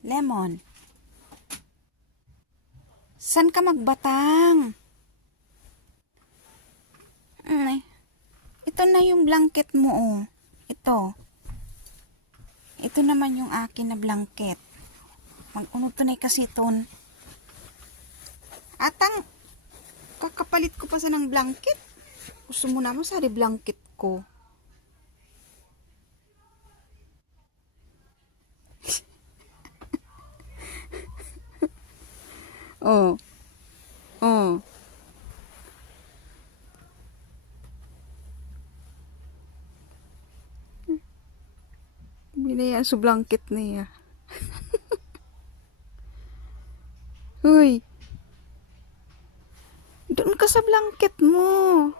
Lemon, san ka magbatang? Ay, ito na yung blanket mo, oh. Ito. Ito naman yung akin na blanket. Mag-unod to na kasi ton. Atang, kakapalit ko pa sa ng blanket. Gusto mo naman sa blanket ko. Oh. Oh. Binaya sa blanket niya. Hoy. Doon ka sa blanket mo.